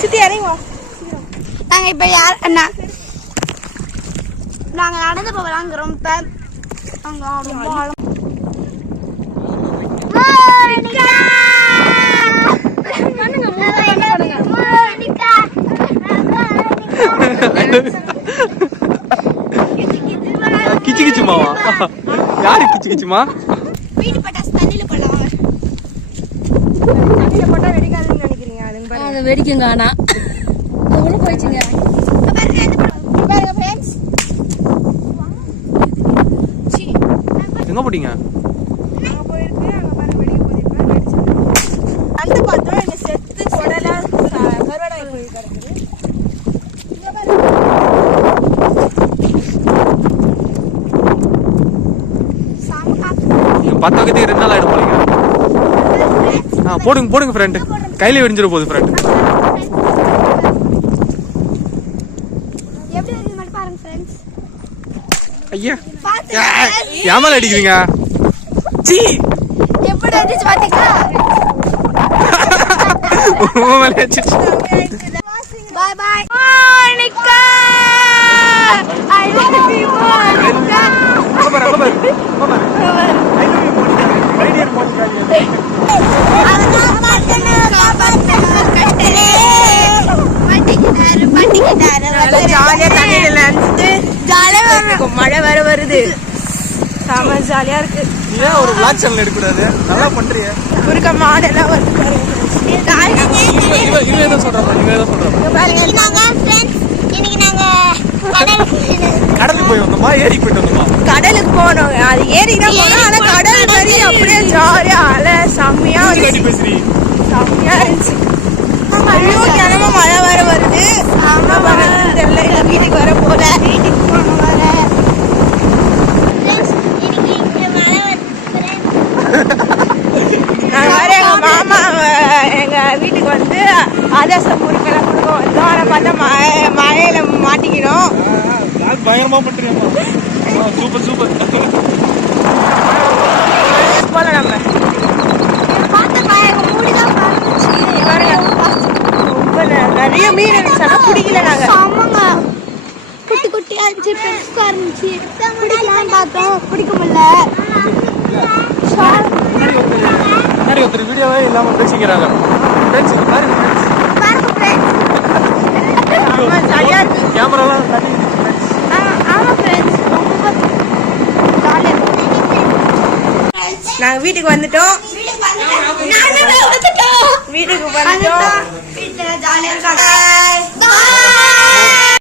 சுத்தி இறங்குவோம். நாங்க இப்ப யார் அண்ணா நாங்க நடந்து போகலாங்கிறோம். கிச்சு கிச்சுமாவா? யாரு கிச்சு கிச்சுமா? வீட்டு பட்டாசு தண்ணியில போடலாம். தண்ணியில போட்டா வெடிக்காதுன்னு நினைக்கிறீங்க? அது வெடிக்குங்க. ஆனா உள்ள போயிடுச்சுங்க. பாருங்க ஃப்ரெண்ட்ஸ், எங்க போட்டீங்க? அங்க போயிருக்கு. அங்க பாருங்க வெடிக்க போயிருக்கு. அந்த பார்த்தோம் இந்த செத்து கொடலா கருவாடை போய் கிடக்குது. பத்து வகத்துக்கு 2 நாள் ஆயிடும் போலீங்க. போடுங்க போடுங்க ஃப்ரெண்ட். கையில வெடிஞ்சிட போகுது ஃப்ரெண்ட். எப்படி இருக்கு மட்டும் பாருங்க ஃப்ரெண்ட்ஸ். ஐயா ஏமால அடிக்கிறீங்க? சீ எப்படி அடிச்சு பாத்தீங்களா? Bye bye Monica. I love you Monica. மழை வர வருது. செம ஜாலியா இருக்கு. ஏன் ஒரு vlog channel எடுக்க கூடாது? நல்லா பண்றீங்க. குறுக்க மாடெல்லாம் வந்து பாருங்க. இவன் ஏதோ சொல்றாங்க. இன்னைக்கு நாங்க கடலுக்கு போய் வந்தோமா? ஏரிக்கு போயிட்டு வந்தோமா? கடலுக்கு போனோம். அது ஏரிக்கு தான் போனோம். ஆனா கடல் மாதிரி அப்படியே ஜாலியா அலை செம்மையா பேசுறீ செம்மையா இருந்துச்சு. ஐயோ கிளம்ப மழை வர வருது. ஆமா வரது தெரியல. இல்ல வீட்டுக்கு வர போல. வீட்டுக்கு போன வர நாங்க வர எங்க மாமா எங்க வீட்டுக்கு வந்து ஆதாசம் முறுக்கெல்லாம் கொடுக்க வந்தோம். ஆனா பார்த்தா மழையில மாட்டிக்கணும். பயங்கரமா பண்றீங்க. Super super. போல நம்ம நிறைய மீன் இருந்துச்சு. ஆனா பிடிக்கல நாங்க. குட்டி குட்டியா இருந்துச்சு, பெருசா இருந்துச்சு. பிடிக்கலாம் பார்த்தோம், பிடிக்க முடியல. முன்னாடி ஒருத்தர் வீடியோவே இல்லாம பேசிக்கிறாங்க. கேமராலாம் ஆமா ஃப்ரெண்ட்ஸ், ரொம்ப ஜாலியா இருக்கு. நாங்க வீட்டுக்கு வந்துட்டோம். வீட்டுக்கு வந்துட்டோம். வீட்டுக்கு வந்துட்டோம். வீட்டுல ஜாலியா இருக்காங்க.